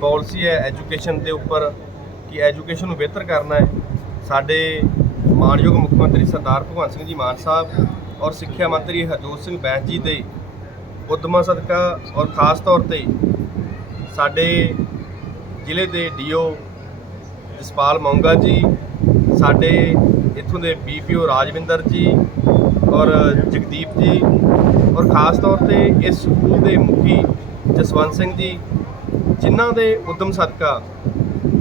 Policy ਹੈ education ਦੇ ਉੱਪਰ ਕਿ ਐਜੂਕੇਸ਼ਨ ਨੂੰ ਬਿਹਤਰ ਕਰਨਾ ਹੈ। ਸਾਡੇ ਮਾਨਯੋਗ ਮੁੱਖ ਮੰਤਰੀ ਸਰਦਾਰ ਭਗਵੰਤ ਸਿੰਘ ਜੀ ਮਾਨ ਸਾਹਿਬ ਔਰ ਸਿੱਖਿਆ ਮੰਤਰੀ ਹਰਜੋਤ ਸਿੰਘ ਬੈਂਸ ਜੀ ਦੇ ਉਦਮਾਂ ਸਦਕਾ ਔਰ ਖਾਸ ਤੌਰ ਤੇ ਸਾਡੇ ਜ਼ਿਲ੍ਹੇ ਦੇ ਡੀਓ ਜਸਪਾਲ ਮੌਂਗਾ ਜੀ, ਸਾਡੇ ਇੱਥੋਂ ਦੇ ਬੀਪੀਓ ਰਾਜਵਿੰਦਰ ਜੀ ਔਰ ਜਗਦੀਪ ਜੀ ਔਰ ਖਾਸ ਤੌਰ ਤੇ ਇਸ ਸਕੂਲ ਦੇ ਮੁਖੀ ਜਸਵੰਤ ਸਿੰਘ ਜੀ ਜਿਨ੍ਹਾਂ ਦੇ ਉਦਮ ਸਦਕਾ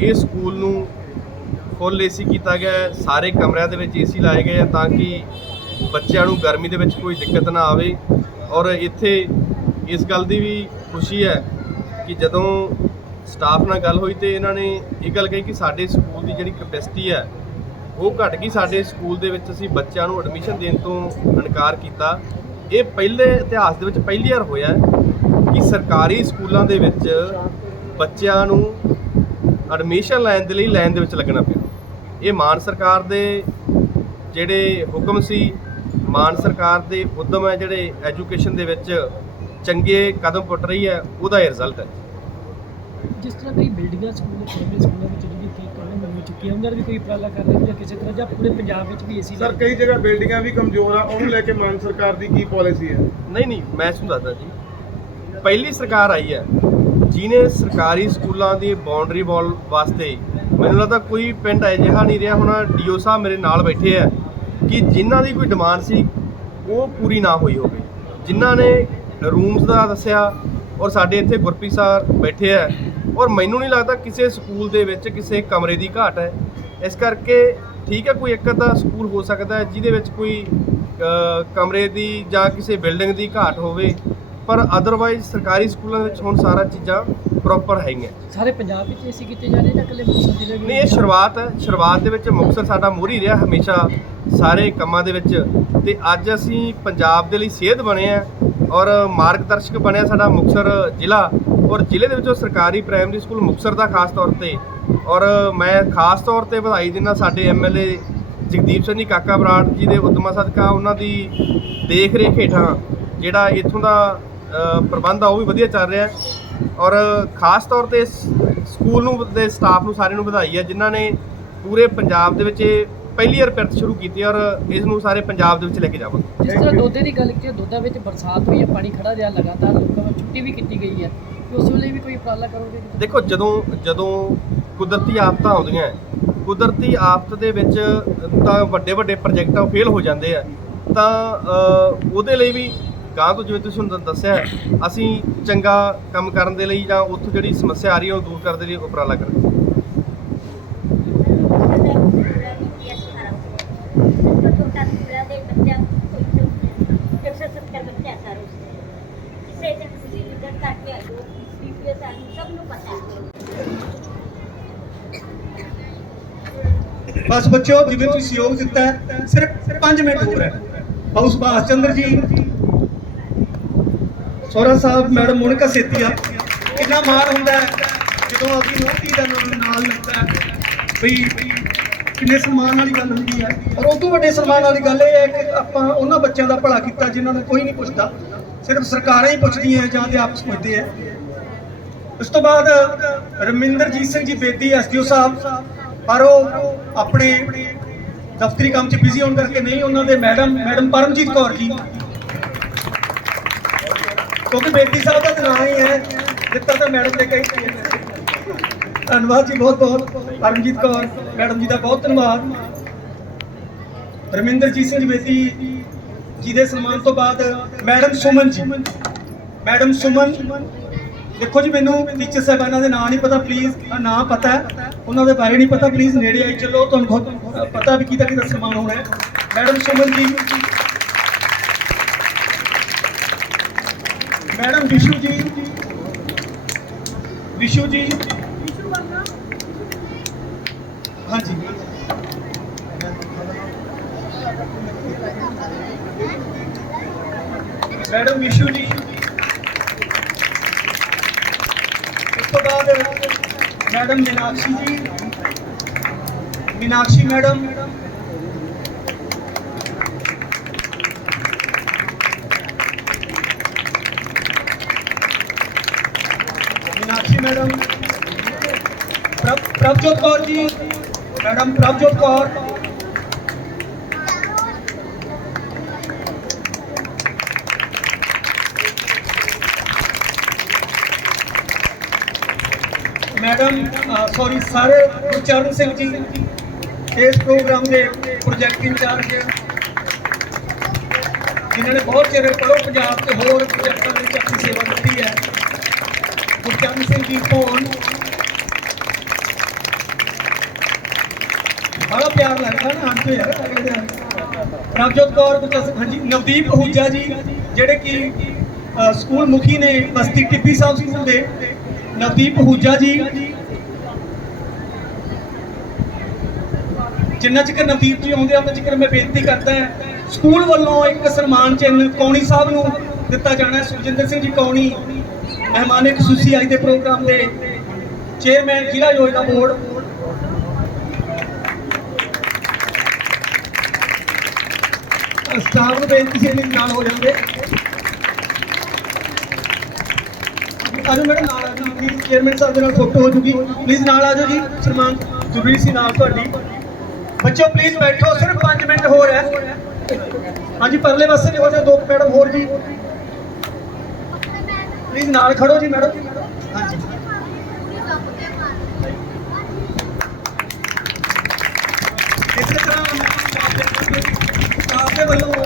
ਇਹ ਸਕੂਲ ਨੂੰ ਫੁੱਲ ਏਸੀ ਕੀਤਾ ਗਿਆ ਹੈ। ਸਾਰੇ ਕਮਰਿਆਂ ਦੇ ਵਿੱਚ ਏਸੀ ਲਾਏ ਗਏ ਆ ਤਾਂ ਕਿ ਬੱਚਿਆਂ ਨੂੰ ਗਰਮੀ ਦੇ ਵਿੱਚ ਕੋਈ ਦਿੱਕਤ ਨਾ ਆਵੇ ਔਰ ਇੱਥੇ ਇਸ ਗੱਲ ਦੀ ਵੀ ਖੁਸ਼ੀ ਹੈ ਕਿ ਜਦੋਂ ਸਟਾਫ ਨਾਲ ਗੱਲ ਹੋਈ ਤੇ ਇਹਨਾਂ ਨੇ ਇਹ ਗੱਲ ਕਹੀ ਕਿ ਸਾਡੇ ਸਕੂਲ ਦੀ ਜਿਹੜੀ ਕਪੈਸਿਟੀ ਹੈ, ਉਹ ਘਟ ਗਈ ਸਾਡੇ ਸਕੂਲ ਦੇ ਵਿੱਚ ਅਸੀਂ ਬੱਚਿਆਂ ਨੂੰ ਐਡਮਿਸ਼ਨ ਦੇਣ ਤੋਂ ਇਨਕਾਰ ਕੀਤਾ ਇਹ ਪਹਿਲੇ ਇਤਿਹਾਸ ਦੇ ਵਿੱਚ ਪਹਿਲੀ ਵਾਰ ਹੋਇਆ ਕਿ ਸਰਕਾਰੀ ਸਕੂਲਾਂ ਦੇ ਵਿੱਚ ਬੱਚਿਆਂ ਨੂੰ ਐਡਮਿਸ਼ਨ ਲੈਣ ਦੇ ਲਈ ਲਾਈਨ ਦੇ ਵਿੱਚ ਲੱਗਣਾ ਪਿਆ। ਇਹ ਮਾਨ ਸਰਕਾਰ ਦੇ ਜਿਹੜੇ ਹੁਕਮ ਸੀ ਮਾਨ ਸਰਕਾਰ ਦੇ ਉਦਮ ਹੈ ਜਿਹੜੇ ਐਜੂਕੇਸ਼ਨ ਦੇ ਵਿੱਚ ਚੰਗੇ ਕਦਮ ਪੁੱਟ ਰਹੀ ਹੈ ਉਹਦਾ ਇਹ ਰਿਜ਼ਲਟ ਹੈ। ਜਿਸ ਤਰ੍ਹਾਂ ਕਈ ਬਿਲਡਿੰਗਾਂ ਸਕੂਲ ਪ੍ਰਾਇਮਰੀ ਸਕੂਲਾਂ ਵਿੱਚ ਜਿਹੜੀ ਕਿ ਕਾਰਨ ਬਣ ਚੁੱਕੀ ਹੈ ਉਹਨਾਂ ਦਾ ਵੀ ਕੋਈ ਉਪਰਾਲਾ ਕਰ ਰਹੇ ਜਾਂ ਕਿਸੇ ਤਰ੍ਹਾਂ ਜਾਂ ਪੂਰੇ ਪੰਜਾਬ ਵਿੱਚ ਵੀ ਏਸੀ ਸਰ ਕਈ ਜਗ੍ਹਾ ਬਿਲਡਿੰਗਾਂ ਵੀ ਕਮਜ਼ੋਰ ਆ ਉਹਨੂੰ ਲੈ ਕੇ ਮਾਨ ਸਰਕਾਰ ਦੀ ਕੀ ਪਾਲਿਸੀ ਹੈ? ਨਹੀਂ ਨਹੀਂ ਮੈਂ ਤੁਹਾਨੂੰ ਦੱਸਦਾ ਜੀ। ਪਹਿਲੀ ਸਰਕਾਰ ਆਈ ਹੈ ਜਿਨੇ ਸਰਕਾਰੀ ਸਕੂਲਾਂ ਦੀ ਬਾਉਂਡਰੀ ਵਾਲ ਵਾਸਤੇ ਮੈਨੂੰ ਲੱਗਦਾ ਕੋਈ ਪਿੰਡ ਅਜਿਹਾ ਨਹੀਂ ਰਿਹਾ ਹੁਣ, ਡੀਓ ਸਾਹਿਬ ਮੇਰੇ ਨਾਲ ਬੈਠੇ ਆ, ਕਿ ਜਿਨ੍ਹਾਂ ਦੀ ਕੋਈ ਡਿਮਾਂਡ ਸੀ, ਉਹ ਪੂਰੀ ਨਾ ਹੋਈ ਹੋਵੇ। ਜਿਨ੍ਹਾਂ ਨੇ ਰੂਮਸ ਦਾ ਦੱਸਿਆ ਔਰ ਸਾਡੇ ਇੱਥੇ ਗੁਰਪ੍ਰੀਤ ਸਰ ਬੈਠੇ ਆ, ਔਰ ਮੈਨੂੰ ਨਹੀਂ ਲੱਗਦਾ ਕਿਸੇ ਸਕੂਲ ਦੇ ਵਿੱਚ ਕਿਸੇ ਕਮਰੇ ਦੀ ਘਾਟ ਹੈ। ਇਸ ਕਰਕੇ ਠੀਕ ਹੈ, ਕੋਈ ਇੱਕ ਅੱਧਾ ਸਕੂਲ ਹੋ ਸਕਦਾ ਹੈ, ਜਿਹਦੇ ਵਿੱਚ ਕੋਈ ਕਮਰੇ ਦੀ ਜਾਂ ਕਿਸੇ ਬਿਲਡਿੰਗ ਦੀ ਘਾਟ ਹੋਵੇ ਪਰ ਅਦਰਵਾਈਜ਼ ਸਰਕਾਰੀ ਸਕੂਲਾਂ ਵਿੱਚ ਹੁਣ ਸਾਰਾ ਚੀਜ਼ਾਂ ਪ੍ਰੋਪਰ ਹੈਗੀਆਂ। ਸਾਰੇ ਪੰਜਾਬ ਵਿੱਚ ਏਸੀ ਕੀਤੇ ਜਾ ਰਹੇ ਜਾਂ ਇਕੱਲੇ ਮੁਕਤਸਰ ਜ਼ਿਲ੍ਹੇ ਵਿੱਚ? ਨਹੀਂ ਇਹ ਸ਼ੁਰੂਆਤ ਹੈ। ਸ਼ੁਰੂਆਤ ਦੇ ਵਿੱਚ ਮੁਕਤਸਰ ਸਾਡਾ ਮੋਹਰੀ ਰਿਹਾ ਹਮੇਸ਼ਾ ਸਾਰੇ ਕੰਮਾਂ ਦੇ ਵਿੱਚ। ਤੇ ਅੱਜ ਅਸੀਂ ਪੰਜਾਬ ਦੇ ਲਈ ਸੇਧ ਬਣੇ ਆ ਔਰ ਮਾਰਗਦਰਸ਼ਕ ਬਣਿਆ ਸਾਡਾ ਮੁਕਤਸਰ ਜ਼ਿਲ੍ਹਾ। ਔਰ ਜ਼ਿਲ੍ਹੇ ਦੇ ਵਿੱਚੋਂ ਸਰਕਾਰੀ ਪ੍ਰਾਇਮਰੀ ਸਕੂਲ ਮੁਕਤਸਰ ਦਾ ਖਾਸ ਤੌਰ ਤੇ। ਔਰ ਮੈਂ ਖਾਸ ਤੌਰ ਤੇ ਵਧਾਈ ਦਿੰਦਾ ਸਾਡੇ ਐਮਐਲਏ ਜਗਦੀਪ ਸਿੰਘ ਜੀ ਕਾਕਾ ਬਰਾੜ ਜੀ ਦੇ ਉਦਮਾਂ ਸਦਕਾ ਉਹਨਾਂ ਦੀ ਦੇਖ ਰੇਖ ਹੇਠਾਂ ਜਿਹੜਾ ਇੱਥੋਂ ਦਾ ਪ੍ਰਬੰਧ ਆ ਉਹ ਵੀ ਵਧੀਆ ਚੱਲ ਰਿਹਾ ਹੈ। ਔਰ ਖਾਸ ਤੌਰ ਤੇ ਸਕੂਲ ਨੂੰ ਦੇ ਸਟਾਫ ਨੂੰ ਸਾਰਿਆਂ ਨੂੰ ਵਧਾਈ ਹੈ ਜਿਨ੍ਹਾਂ ਨੇ ਪੂਰੇ ਪੰਜਾਬ ਦੇ ਵਿੱਚ ਇਹ ਪਹਿਲੀ ਵਾਰ ਪਿਰਤ ਸ਼ੁਰੂ ਕੀਤੀ ਔਰ ਇਸ ਨੂੰ ਸਾਰੇ ਪੰਜਾਬ ਦੇ ਵਿੱਚ ਲੈ ਕੇ ਜਾਵਾਂਗੇ। ਜਿਸ ਤਰ੍ਹਾਂ ਦੋਦੇ ਦੀ ਗੱਲ ਕੀਤੀ ਦੋਦਾ ਵਿੱਚ ਬਰਸਾਤ ਹੋਈ ਹੈ ਪਾਣੀ ਖੜਾ ਰਿਹਾ ਲਗਾਤਾਰ ਲੋਕਾਂ ਵੱਲੋਂ ਛੁੱਟੀ ਵੀ ਕੀਤੀ ਗਈ ਹੈ। ਤੇ ਉਸ ਵੇਲੇ ਵੀ ਕੋਈ ਉਪਰਾਲਾ ਕਰੋਗੇ ਦੇਖੋ ਜਦੋਂ ਜਦੋਂ ਕੁਦਰਤੀ ਆਫਤਾਂ ਆਉਂਦੀਆਂ ਕੁਦਰਤੀ ਆਫਤ ਦੇ ਵਿੱਚ ਤਾਂ ਵੱਡੇ ਵੱਡੇ ਪ੍ਰੋਜੈਕਟ ਫੇਲ ਹੋ ਜਾਂਦੇ ਆ ਤਾਂ ਉਹਦੇ ਲਈ ਵੀ ਗਾਂ ਤੋਂ ਜਿਵੇਂ ਤੁਸੀਂ ਹੁਣ ਦੱਸਿਆ, ਅਸੀਂ ਚੰਗਾ ਕੰਮ ਕਰਨ ਦੇ ਲਈ ਜਾਂ ਉੱਥੋਂ ਜਿਹੜੀ ਸਮੱਸਿਆ ਆ ਰਹੀ ਹੈ ਉਹ ਦੂਰ ਕਰਨ ਦੇ ਲਈ ਉਪਰਾਲਾ ਕਰਾਂਗੇ। ਬਸ ਬੱਚਿਓ, ਜਿਵੇਂ ਤੁਸੀਂ ਸਹਿਯੋਗ ਦਿੱਤਾ ਸਿਰਫ 5 ਮਿੰਟ ਹੋਰ ਹੈ। ਹਾਊਸ ਸੁਭਾਸ਼ ਚੰਦਰ ਜੀ ਸੋਹਰਾ ਸਾਹਿਬ, ਮੈਡਮ ਮੋਨਿਕਾ ਸੇਤੀਆ, ਕਿੰਨਾ ਮਾਣ ਹੁੰਦਾ ਹੈ, ਜਦੋਂ ਆਪਣੀ ਨੋਟੀ ਦਾ ਨਾਲ ਲੱਗਦਾ ਹੈ, ਬਈ ਕਿੰਨੇ ਸਨਮਾਨ ਵਾਲੀ ਗੱਲ ਹੁੰਦੀ ਹੈ। ਔਰ ਉਸ ਤੋਂ ਵੱਡੇ ਸਨਮਾਨ ਵਾਲੀ ਗੱਲ ਇਹ ਹੈ ਕਿ ਆਪਾਂ ਉਹਨਾਂ ਬੱਚਿਆਂ ਦਾ ਭਲਾ ਕੀਤਾ, ਜਿਨ੍ਹਾਂ ਨੂੰ ਕੋਈ ਨਹੀਂ ਪੁੱਛਦਾ। ਸਿਰਫ ਸਰਕਾਰਾਂ ਹੀ ਪੁੱਛਦੀਆਂ ਜਾਂ ਤੇ ਆਪਸ ਪੁੱਛਦੇ ਆ ਉਸ ਤੋਂ ਬਾਅਦ ਰਮਿੰਦਰਜੀਤ ਸਿੰਘ ਜੀ ਬੇਦੀ ਐਸਡੀਓ ਸਾਹਿਬ, ਪਰ ਉਹ ਆਪਣੇ ਦਫ਼ਤਰੀ ਕੰਮ 'ਚ ਬਿਜ਼ੀ ਹੋਣ ਕਰਕੇ ਨਹੀਂ, ਉਹਨਾਂ ਦੇ ਮੈਡਮ ਮੈਡਮ ਪਰਮਜੀਤ ਕੌਰ ਜੀ ਕਿਉਂਕਿ ਬੇਦੀ ਸਾਹਿਬ ਦਾ ਨਾਂ ਹੀ ਹੈ। ਜਿੱਤਰ ਤਾਂ ਮੈਡਮ ਦੇ ਕਹੀ ਸੀ ਧੰਨਵਾਦ ਜੀ ਬਹੁਤ ਬਹੁਤ। ਪਰਮਜੀਤ ਕੌਰ, ਮੈਡਮ ਜੀ ਦਾ ਬਹੁਤ ਧੰਨਵਾਦ। ਰਮਿੰਦਰਜੀਤ ਸਿੰਘ ਬੇਦੀ ਜੀ ਦੇ ਸਨਮਾਨ ਤੋਂ ਬਾਅਦ ਮੈਡਮ ਸੁਮਨ ਜੀ। ਮੈਡਮ ਸੁਮਨ, ਦੇਖੋ ਜੀ ਮੈਨੂੰ ਟੀਚਰ ਸਾਹਿਬਾਨਾਂ ਦੇ ਨਾਂ ਨਹੀਂ ਪਤਾ ਪਲੀਜ਼ ਨਾਂ ਪਤਾ ਉਹਨਾਂ ਦੇ ਬਾਰੇ ਨਹੀਂ ਪਤਾ ਪਲੀਜ਼ ਨੇੜੇ ਆਈ ਚੱਲੋ। ਤੁਹਾਨੂੰ ਖੁਦ ਪਤਾ ਵੀ ਕਿਹਦਾ ਕਿਹਦਾ ਸਨਮਾਨ ਹੋਣਾ ਹੈ। ਮੈਡਮ ਸੁਮਨ ਜੀ ਮੈਡਮ ਵਿਸ਼ੂ ਜੀ ਵਿਸ਼ੂ ਜੀ ਹਾਂਜੀ ਮੈਡਮ ਵਿਸ਼ੂ ਜੀ ਉਸ ਤੋਂ ਬਾਅਦ madam Meenakshi ji Meenakshi madam Meenakshi Prabhjot Kaur ji, madam Prabhjot Kaur. Madam sorry sir Gurcharan Singh ji, ਇਸ ਪ੍ਰੋਗਰਾਮ ਦੇ ਪ੍ਰੋਜੈਕਟ ਇੰਚਾਰਜ ਜਿਨ੍ਹਾਂ ਨੇ ਬਹੁਤ ਚਿਰ ਪੜੋ ਪੰਜਾਬ ਤੇ ਹੋਰ ਪ੍ਰੋਜੈਕਟਾਂ ਦੇ ਵਿੱਚ ਆਪਣੀ ਸੇਵਾ ਦਿੱਤੀ ਹੈ। ਗੁਰਚਰਨ ਸਿੰਘ ਜੀ ਭੋਨ ਪਿਆਰ ਲੱਗਦਾ ਨਾ ਹਾਂ ਯਾਰ ਅਗਲੇ ਕੌਰ ਹਾਂਜੀ, ਨਵਦੀਪ ਹੂਜਾ ਜੀ, ਜਿਹੜੇ ਕਿ ਸਕੂਲ ਮੁਖੀ ਨੇ, ਬਸਤੀ ਟਿੱਬੀ ਸਾਹਿਬ ਸਕੂਲ ਦੇ। ਨਵਦੀਪ ਹੂਜਾ ਜੀ। ਜਿੰਨਾ ਚਿਰ ਨਵਦੀਪ ਜੀ ਆਉਂਦੇ ਆ, ਉਹਨਾਂ ਚਿਰ ਮੈਂ ਬੇਨਤੀ ਕਰਦਾ ਸਕੂਲ ਵੱਲੋਂ ਇੱਕ ਸਨਮਾਨ ਚਿੰਨ੍ਹ ਕੌਣੀ ਸਾਹਿਬ ਨੂੰ ਦਿੱਤਾ ਜਾਣਾ ਹੈ। ਸੁਖਜਿੰਦਰ ਸਿੰਘ ਜੀ ਕੌਣੀ, ਮਹਿਮਾਨ ਖਸੂਸੀ ਅੱਜ ਦੇ ਪ੍ਰੋਗਰਾਮ ਦੇ ਚੇਅਰਮੈਨ, ਜ਼ਿਲ੍ਹਾ ਯੋਜਨਾ ਬੋਰਡ। ਸਟਾਫ ਨੂੰ ਬੇਨਤੀ ਸੀ ਮੇਰੇ ਨਾਲ ਹੋ ਜਾਂਦੇ ਆਜੋ ਮੈਡਮ, ਨਾਲ ਆ ਜੀ। ਚੇਅਰਮੈਨ ਸਾਹਿਬ ਦੇ ਨਾਲ ਫੋਟੋ ਹੋ ਜੂਗੀ। ਪਲੀਜ਼ ਨਾਲ ਆ ਜਾਓ ਜੀ। ਸਨਮਾਨ ਜ਼ਰੂਰੀ ਸੀ ਨਾਲ ਤੁਹਾਡੀ। ਬੱਚੋ ਪਲੀਜ਼ ਬੈਠੋ। ਸਿਰਫ 5 ਮਿੰਟ ਹੋਰ ਹੈ। ਹਾਂਜੀ, ਪਰਲੇ ਪਾਸੇ ਵੀ ਹੋ ਜਾਓ ਦੋ ਮੈਡਮ ਹੋਰ ਜੀ। ਪਲੀਜ਼ ਨਾਲ ਖੜੋ ਜੀ ਮੈਡਮ। ਹਾਂਜੀ। ਇਸੇ ਤਰ੍ਹਾਂ ਸਟਾਫ ਦੇ ਵੱਲੋਂ